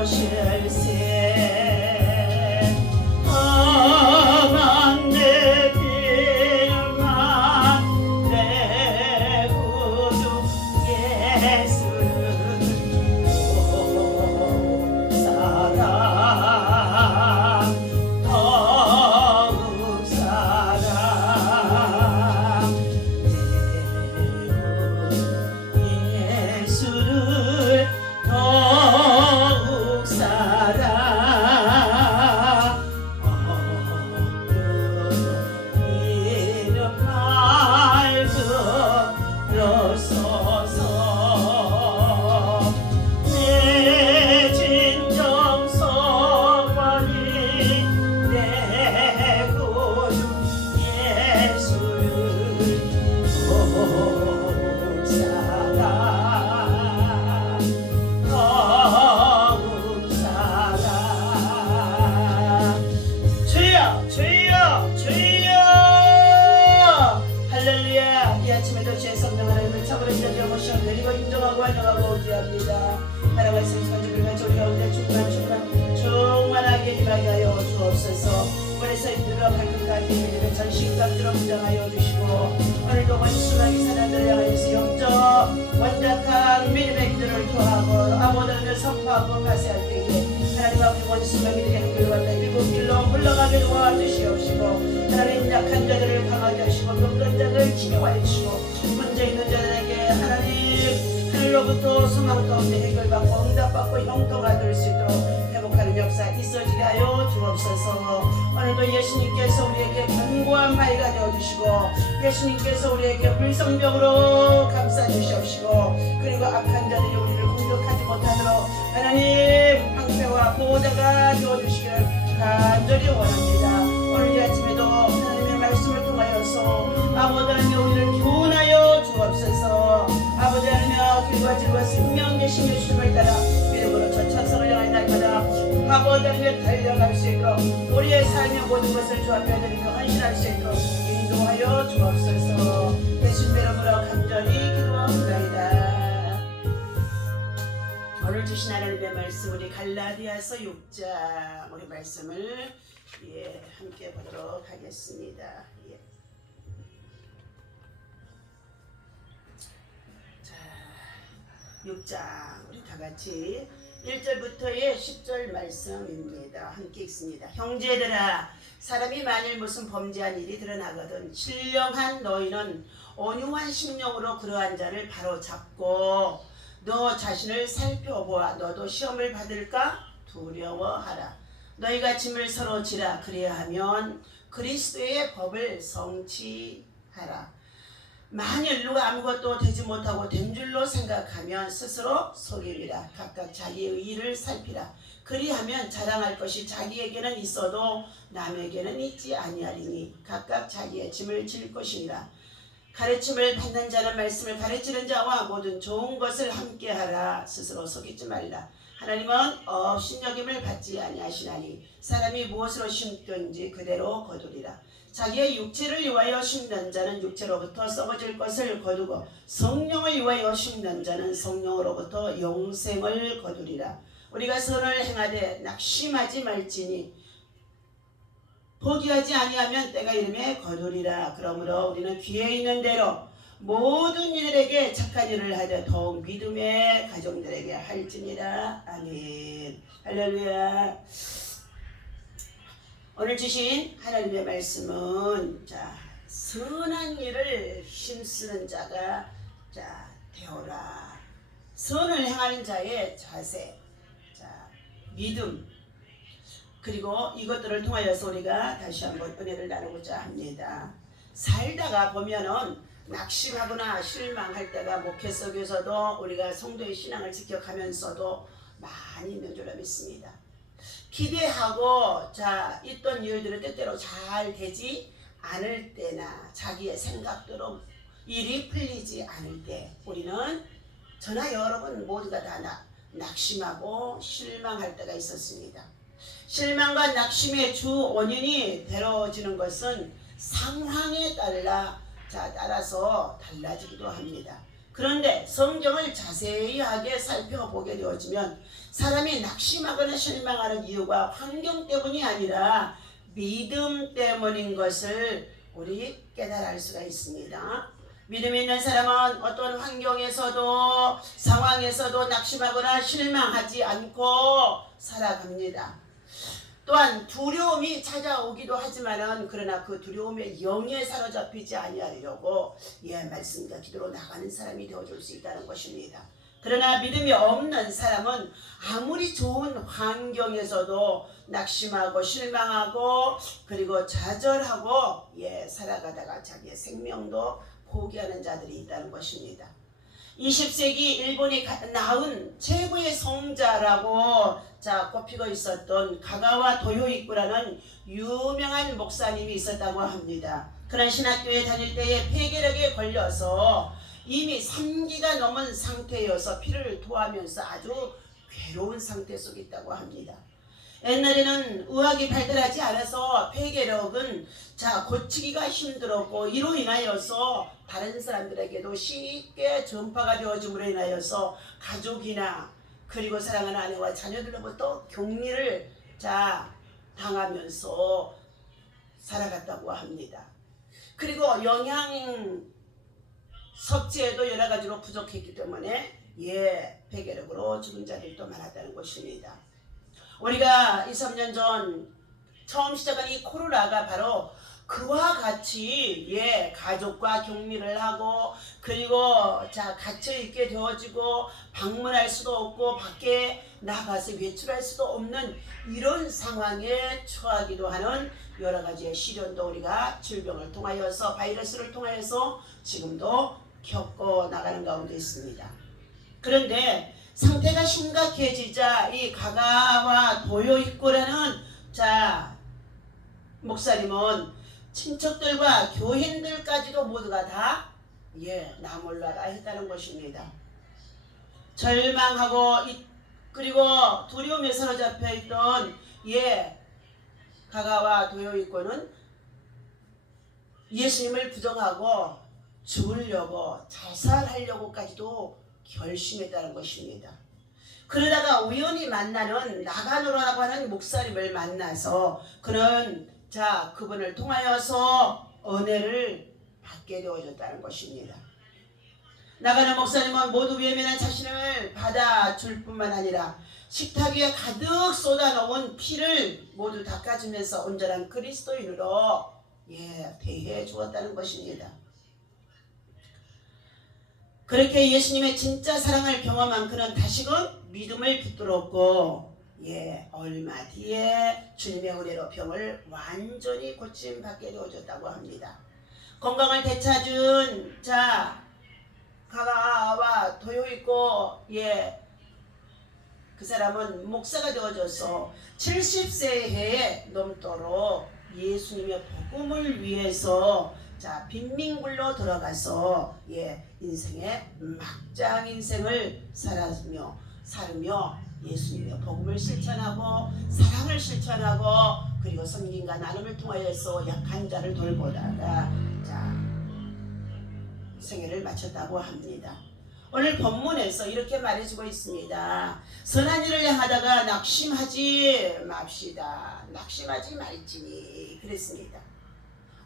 오실세 험한 내 길만 내 구주 예수를 더욱 사랑 더욱 사랑 내 예수를 더욱 사랑 이름 말들어서서 내 진정 소원이 내 구주 예수를 더욱 사랑 더욱 사랑 주여 주여 주여 할렐루야. 이 아침에도 주의 성령 하나님을 참으로 인정하여 모셔 내리고 인정하고 환영하고 의지합니다. 하나님의 생수한 주님과 우리 가운데 충만하게 임하게 하여 주옵소서. 머리에서 힘들어 발끝까지 믿음의 전신갑주로 무장하여 주시고 오늘도 원수하게 사람들을 향하여서 영적 완벽한 믿음의 기도를 토하고 아모들을 선포하고 가세할 때에 하나님 앞에 원수가 믿음의 한길로 왔다 일곱 길로 물러가게 도와주시옵시고 하나님 약한 자들을 강하게 하시고 용건 자들을 치료하여 주시고 문제 있는 자들에게 하나님 하늘로부터 소망 가운데 해결받고 응답받고 형통가 될 수 있도록 회복하는 역사 있어지게 하여 주옵소서. 오늘도 예수님께서 우리에게 견고한 바위가 되어주시고 예수님께서 우리에게 불성벽으로 감싸주시옵시고 그리고 악한 자들이 우리를 공격하지 못하도록 하나님 방패와 보호자가 되어주시기를 간절히 원합니다. 오늘 이 아침에도 하나님의 말씀을 통하여서 아버지 하나님 우리를 교훈하여 주옵소서. 아버지 하나님 길과 질과 생명 되신 예수님을 따라 믿음으로 저 천성을 향한 날마다 아버지 하나님 달려갈 수 있도록 우리의 삶의 모든 것을 조합해야 되니까 헌신할 수 있도록 인도하여 주옵소서. 예수님의 이름으로 간절히 기도합니다. 오늘 주신 하나님의 말씀 우리 갈라디아서 6장 우리 말씀을 함께 보도록 하겠습니다. 자, 6장 우리 다같이 1절부터의 10절 말씀입니다. 함께 읽습니다. 형제들아 사람이 만일 무슨 범죄한 일이 드러나거든 신령한 너희는 온유한 심령으로 그러한 자를 바로잡고 너 자신을 살펴보아 너도 시험을 받을까 두려워하라. 너희가 짐을 서로 지라 그리하면 그리스도의 법을 성취하라. 만일 누가 아무것도 되지 못하고 된 줄로 생각하면 스스로 속이리라. 각각 자기의 일을 살피라. 그리하면 자랑할 것이 자기에게는 있어도 남에게는 있지 아니하리니 각각 자기의 짐을 질 것이니라. 가르침을 받는 자는 말씀을 가르치는 자와 모든 좋은 것을 함께하라. 스스로 속이지 말라. 하나님은 업신여김을 받지 아니하시나니 사람이 무엇으로 심든지 그대로 거두리라. 자기의 육체를 위하여 심는 자는 육체로부터 썩어질 것을 거두고 성령을 위하여 심는 자는 성령으로부터 영생을 거두리라. 우리가 선을 행하되 낙심하지 말지니 포기하지 아니하면 때가 이름에 거두리라. 그러므로 우리는 귀에 있는 대로 모든 이들에게 착한 일을 하되 더욱 믿음의 가정들에게 할지니라. 아멘. 할렐루야. 오늘 주신 하나님의 말씀은 선한 일을 힘쓰는 자가 되어라. 선을 행하는 자의 자세, 믿음, 그리고 이것들을 통하여서 우리가 다시 한번 은혜를 나누고자 합니다. 살다가 보면은 낙심하거나 실망할 때가 목회 속에서도 우리가 성도의 신앙을 지켜가면서도 많이 있는 줄로 믿습니다. 기대하고 있던 일들은 때때로 잘 되지 않을 때나 자기의 생각대로 일이 풀리지 않을 때 우리는 저나 여러분 모두가 다 낙심하고 실망할 때가 있었습니다. 실망과 낙심의 주 원인이 되어지는 것은 상황에 따라서 달라지기도 합니다. 그런데 성경을 자세히 하게 살펴보게 되어지면 사람이 낙심하거나 실망하는 이유가 환경 때문이 아니라 믿음 때문인 것을 우리 깨달을 수가 있습니다. 믿음이 있는 사람은 어떤 환경에서도 상황에서도 낙심하거나 실망하지 않고 살아갑니다. 또한 두려움이 찾아오기도 하지만은 그러나 그 두려움의 영에 사로잡히지 아니하려고 말씀과 기도로 나가는 사람이 되어줄 수 있다는 것입니다. 그러나 믿음이 없는 사람은 아무리 좋은 환경에서도 낙심하고 실망하고 그리고 좌절하고 살아가다가 자기의 생명도 포기하는 자들이 있다는 것입니다. 20세기 일본이 낳은 최고의 성자라고 꼽히고 있었던 가가와 도요이쿠라는 유명한 목사님이 있었다고 합니다. 그런 신학교에 다닐 때에 폐결핵에 걸려서 이미 3기가 넘은 상태여서 피를 토하면서 아주 괴로운 상태 속에 있다고 합니다. 옛날에는 의학이 발달하지 않아서 폐결핵은 고치기가 힘들었고 이로 인하여서 다른 사람들에게도 쉽게 전파가 되어짐으로 인하여서 가족이나 그리고 사랑하는 아내와 자녀들로부터 격리를 당하면서 살아갔다고 합니다. 그리고 영양 섭취에도 여러 가지로 부족했기 때문에 폐결핵으로 죽은 자들도 많았다는 것입니다. 우리가 2, 3년 전 처음 시작한 이 코로나가 바로 그와 같이 가족과 격리를 하고 그리고 갇혀 있게 되어지고 방문할 수도 없고 밖에 나가서 외출할 수도 없는 이런 상황에 처하기도 하는 여러 가지의 시련도 우리가 질병을 통하여서 바이러스를 통하여서 지금도 겪어 나가는 가운데 있습니다. 그런데 상태가 심각해지자 이 가가와 도요이쿠라는 목사님은 친척들과 교인들까지도 모두가 다 나몰라라 했다는 것입니다. 절망하고 그리고 두려움에 사로잡혀 있던 가가와 도요이쿠는 예수님을 부정하고 죽으려고 자살하려고까지도 결심했다는 것입니다. 그러다가 우연히 만나는 나가노라고 하는 목사님을 만나서 그는 그분을 통하여서 은혜를 받게 되어졌다는 것입니다. 나가노 목사님은 모두 외면한 자신을 받아줄 뿐만 아니라 식탁 위에 가득 쏟아놓은 피를 모두 닦아주면서 온전한 그리스도인으로 대해 주었다는 것입니다. 그렇게 예수님의 진짜 사랑을 경험한 그는 다시금 믿음을 붙들었고 얼마 뒤에 주님의 은혜로 병을 완전히 고침받게 되어졌다고 합니다. 건강을 되찾은 가가와 도요이쿠 그 사람은 목사가 되어져서 70세에 넘도록 예수님의 복음을 위해서 빈민굴로 들어가서 인생의 막장 인생을 살으며 예수님의 복음을 실천하고 사랑을 실천하고 그리고 섬김과 나눔을 통하여서 약한 자를 돌보다가 생애를 마쳤다고 합니다. 오늘 본문에서 이렇게 말해주고 있습니다. 선한 일을 행하다가 낙심하지 맙시다. 낙심하지 말지니 그랬습니다.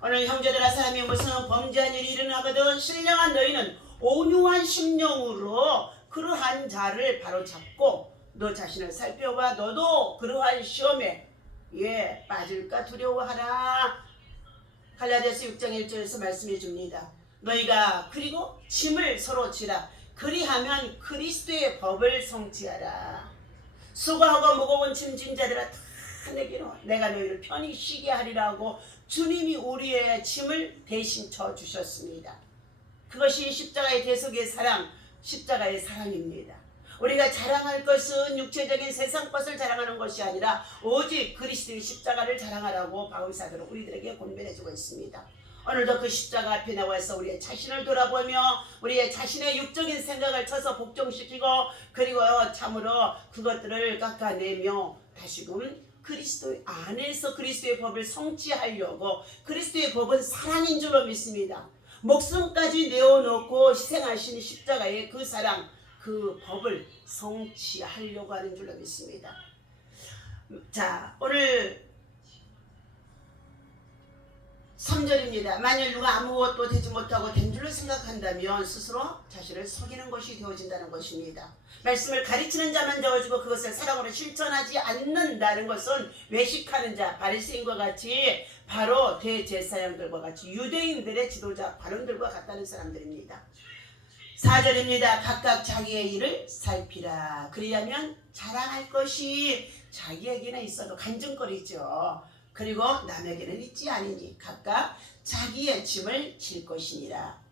오늘 형제들아 사람이 무슨 범죄한 일이 일어나거든 신령한 너희는 온유한 심령으로 그러한 자를 바로잡고 너 자신을 살펴봐. 너도 그러한 시험에 빠질까 두려워하라. 갈라디아서 6장 1절에서 말씀해 줍니다. 너희가 그리고 짐을 서로 지라. 그리하면 그리스도의 법을 성취하라. 수고하고 무거운 짐진 자들아 다 내게로 내가 너희를 편히 쉬게 하리라고 주님이 우리의 짐을 대신 져주셨습니다. 그것이 십자가의 대속의 사랑, 십자가의 사랑입니다. 우리가 자랑할 것은 육체적인 세상 것을 자랑하는 것이 아니라 오직 그리스도의 십자가를 자랑하라고 바울사도는 우리들에게 권면해주고 있습니다. 오늘도 그 십자가 앞에 나와서 우리의 자신을 돌아보며 우리의 자신의 육적인 생각을 쳐서 복종시키고 그리고 참으로 그것들을 깎아내며 다시금 그리스도 안에서 그리스도의 법을 성취하려고 그리스도의 법은 사랑인 줄로 믿습니다. 목숨까지 내어놓고 희생하신 십자가의 그 사랑, 그 법을 성취하려고 하는 줄로 믿습니다. 자, 오늘 3절입니다. 만일 누가 아무것도 되지 못하고 된 줄로 생각한다면 스스로 자신을 속이는 것이 되어진다는 것입니다. 말씀을 가르치는 자만 되어지고 그것을 사랑으로 실천하지 않는다는 것은 외식하는 자, 바리새인과 같이 바로 대제사장들과 같이 유대인들의 지도자 바론들과 같다는 사람들입니다. 4절입니다. 각각 자기의 일을 살피라. 그리하면 자랑할 것이 자기에게는 있어도 간증거리죠. 그리고 남에게는 있지 않으니 각각 자기의 짐을 질 것이니라.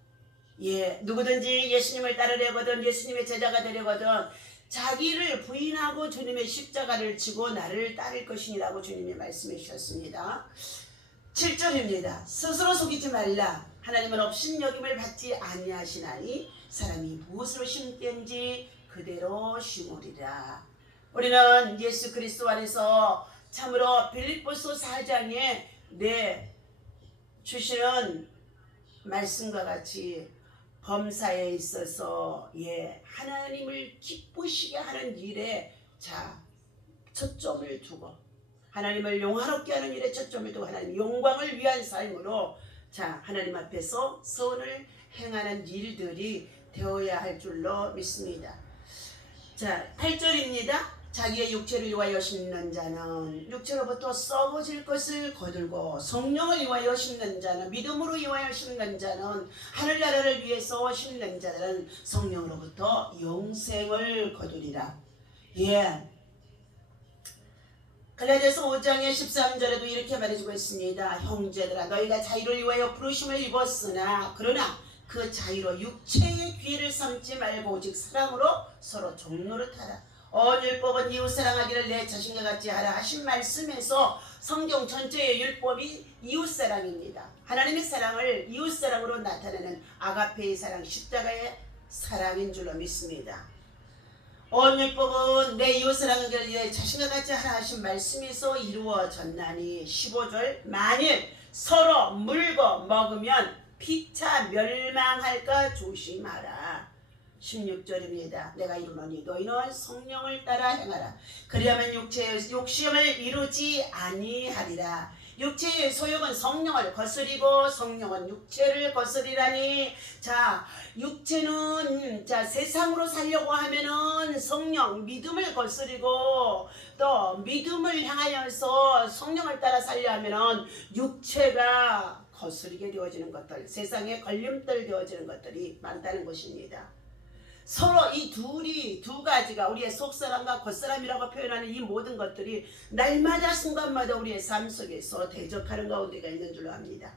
예, 누구든지 예수님을 따르려거든 예수님의 제자가 되려거든 자기를 부인하고 주님의 십자가를 지고 나를 따를 것이니라고 주님이 말씀해 주셨습니다. 7절입니다. 스스로 속이지 말라. 하나님은 업신여김을 받지 아니하시나니 사람이 무엇으로 심든지 그대로 심으리라. 우리는 예수 그리스도 안에서 참으로 빌립보서 4장에 주시는 말씀과 같이 범사에 있어서 하나님을 기쁘시게 하는 일에 초점을 두고 하나님을 영화롭게 하는 일에 초점을 두고 하나님 영광을 위한 삶으로 하나님 앞에서 선을 행하는 일들이 되어야 할 줄로 믿습니다. 8절입니다. 자기의 육체를 위하여 심는 자는 육체로부터 썩어질 것을 거둘고 성령을 위하여 심는 자는 믿음으로 위하여 심는 자는 하늘나라를 위해서 심는 자는 성령으로부터 영생을 거두리라. 갈라디아서 5장의 13절에도 이렇게 말해주고 있습니다. 형제들아 너희가 자유를 위하여 부르심을 입었으나 그러나 그 자유로 육체의 기회를 삼지 말고 오직 사랑으로 서로 종노릇하라. 율법은 이웃 사랑하기를 내 자신과 같이 하라 하신 말씀에서 성경 전체의 율법이 이웃 사랑입니다. 하나님의 사랑을 이웃 사랑으로 나타내는 아가페의 사랑, 십자가의 사랑인 줄로 믿습니다. 율법은 내 이웃 사랑하기를 내 자신과 같이 하라 하신 말씀에서 이루어졌나니 15절 만일 서로 물고 먹으면 피차 멸망할까 조심하라. 16절입니다. 내가 이르노니 너희는 성령을 따라 행하라. 그리하면 육체의 욕심을 이루지 아니하리라. 육체의 소욕은 성령을 거스리고 성령은 육체를 거스리라니. 육체는 세상으로 살려고 하면은 성령 믿음을 거스리고 또 믿음을 향하여서 성령을 따라 살려 하면은 육체가 거스리게 되어지는 것들, 세상에 걸림돌 되어지는 것들이 많다는 것입니다. 서로 이 두 가지가 우리의 속사람과 겉사람이라고 표현하는 이 모든 것들이 날마다 순간마다 우리의 삶 속에서 대적하는 가운데가 있는 줄로 압니다.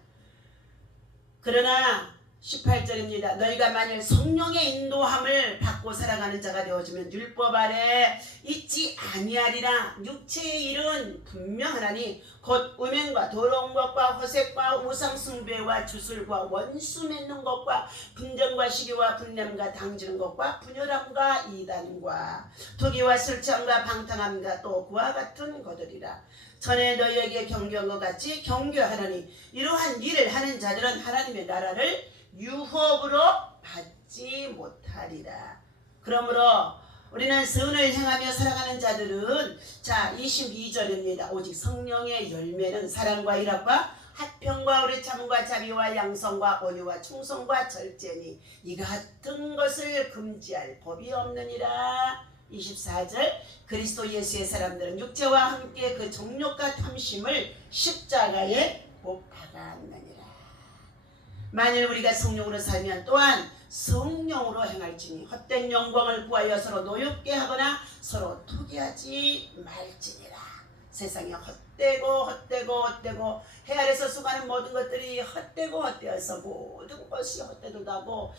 그러나 18절입니다. 너희가 만일 성령의 인도함을 받고 살아가는 자가 되어지면 율법 아래 있지 아니하리라. 육체의 일은 분명하나니 곧 음행과 더러운 것과 허색과 우상숭배와 주술과 원수 맺는 것과 분쟁과 시기와 분냄과 당지는 것과 분열함과 이단과 투기와 술 취함과 방탕함과 또 그와 같은 것들이라. 전에 너희에게 경고한 것 같이 경고하노니 이러한 일을 하는 자들은 하나님의 나라를 유업으로 받지 못하리라. 그러므로 우리는 선을 행하며 살아가는 자들은 22절입니다. 오직 성령의 열매는 사랑과 희락과 화평과 오래 참음과 자비와 양성과 온유와 충성과 절제니 이 같은 것을 금지할 법이 없느니라. 24절 그리스도 예수의 사람들은 육체와 함께 그 정욕과 탐심을 십자가에 못 박았느니라. 만일 우리가 성령으로 살면 또한 성령으로 행할지니 헛된 영광을 구하여 서로 노엽게 하거나 서로 투기하지 말지니라. 세상에 헛되고 해 아래서 수고하는 모든 것들이 헛되어서 모든 것이 헛되도다고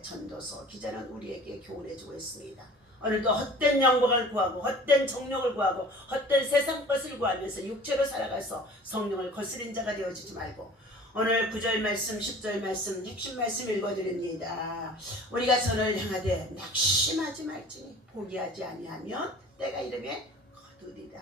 전도서 기자는 우리에게 교훈해주고 있습니다. 오늘도 헛된 영광을 구하고 헛된 정욕을 구하고 헛된 세상 것을 구하면서 육체로 살아가서 성령을 거스린 자가 되어지지 말고 오늘 9절 말씀 10절 말씀 핵심 말씀 읽어드립니다. 우리가 선을 행하되 낙심하지 말지니 포기하지 아니하면 때가 이르면 거두리라.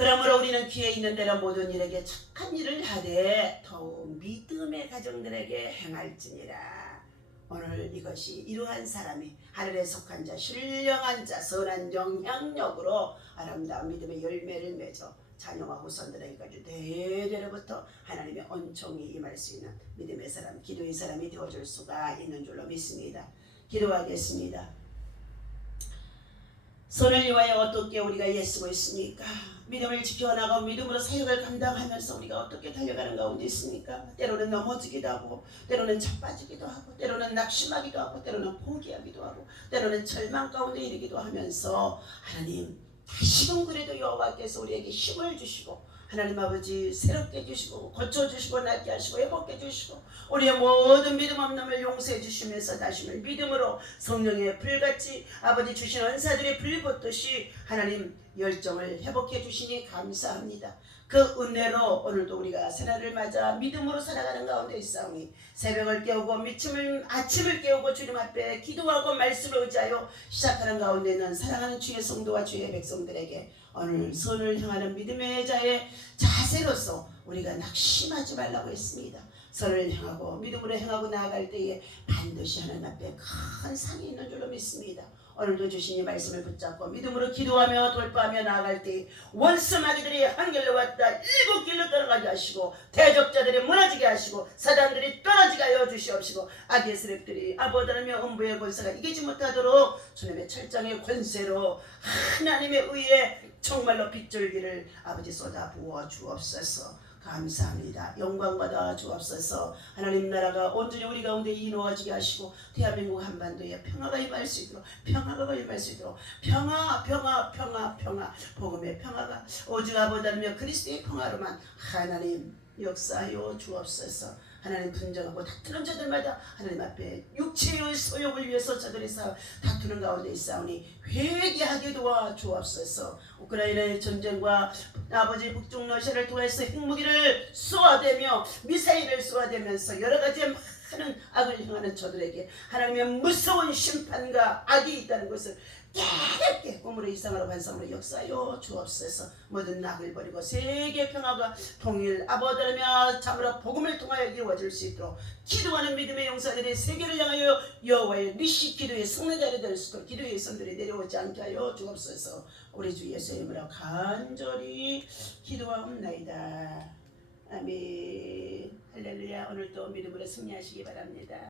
그러므로 우리는 귀에 있는 대로 모든 일에게 착한 일을 하되 더욱 믿음의 가정들에게 행할지니라. 오늘 이것이 이러한 사람이 하늘에 속한 자, 신령한 자, 선한 영향력으로 아름다운 믿음의 열매를 맺어 자녀와 후손들에게까지 대대로부터 하나님의恩寵이 임할 수 있는 믿음의 사람, 기도의 사람이 되어줄 수가 있는 줄로 믿습니다. 기도하겠습니다. 손을 위하여 어떻게 우리가 애쓰고 있습니까? 믿음을 지켜나가고 믿음으로 사역을 감당하면서 우리가 어떻게 달려가는 가운데 있습니까? 때로는 넘어지기도 하고, 때로는 자빠지기도 하고, 때로는 낙심하기도 하고, 때로는 포기하기도 하고, 때로는 절망 가운데 이르기도 하면서 하나님 다시금 그래도 여호와께서 우리에게 힘을 주시고 하나님 아버지 새롭게 해주시고 고쳐주시고 낫게 하시고 회복해 주시고 우리의 모든 믿음 없음을 용서해 주시면서 다시 믿음으로 성령의 불같이 아버지 주신 은사들의 불 붙듯이 하나님 열정을 회복해 주시니 감사합니다. 그 은혜로 오늘도 우리가 새날을 맞아 믿음으로 살아가는 가운데 있사오니 새벽을 깨우고 아침을 깨우고 주님 앞에 기도하고 말씀을 의지하여 시작하는 가운데 있는 사랑하는 주의 성도와 주의 백성들에게 오늘 선을 향하는 믿음의 자세로서 우리가 낙심하지 말라고 했습니다. 선을 향하고 믿음으로 행하고 나아갈 때에 반드시 하나님 앞에 큰 상이 있는 줄로 믿습니다. 오늘도 주신 이 말씀을 붙잡고 믿음으로 기도하며 돌파하며 나아갈 때 원수마귀들이 한 길로 왔다 7길로 떠나가게 하시고 대적자들이 무너지게 하시고 사단들이 떨어지게 하여 주시옵시고 악의 세력들이 아버지라며 음부의 권세가 이기지 못하도록 주님의 철장의 권세로 하나님의 의에 정말로 빗줄기를 아버지 쏟아 부어 주옵소서. 감사합니다. 영광 받아 주옵소서. 하나님 나라가 온전히 우리 가운데 이루어지게 하시고 대한민국 한반도에 평화가 임할 수 있도록 평화 복음의 평화가 오직 아버지며 그리스도의 평화로만 하나님 역사하여 주옵소서. 하나님 분쟁하고 다투는 자들마다 하나님 앞에 육체의 소욕을 위해서 저들이 다투는 가운데 있사오니 회개하게 도와 주옵소서. 우크라이나의 전쟁과 아버지 북중 러시아를 통해서 핵무기를 쏘아대며 미사일을 쏘아대면서 여러가지 많은 악을 행하는 저들에게 하나님의 무서운 심판과 악이 있다는 것을 깨닫게 꿈으로 이상으로 환상으로 역사하여 주옵소서. 모든 낙을 버리고 세계 평화가 통일 아버지라며 참으로 복음을 통하여 이루어질 수 있도록 기도하는 믿음의 용사들이 세계를 향하여 여호와의 리시 기도의 성례자리 될 수 있도록 기도의 선들이 내려오지 않게 하여 주옵소서. 우리 주 예수의 이름으로 간절히 기도하옵나이다. 아멘. 할렐루야. 오늘도 믿음으로 승리하시기 바랍니다.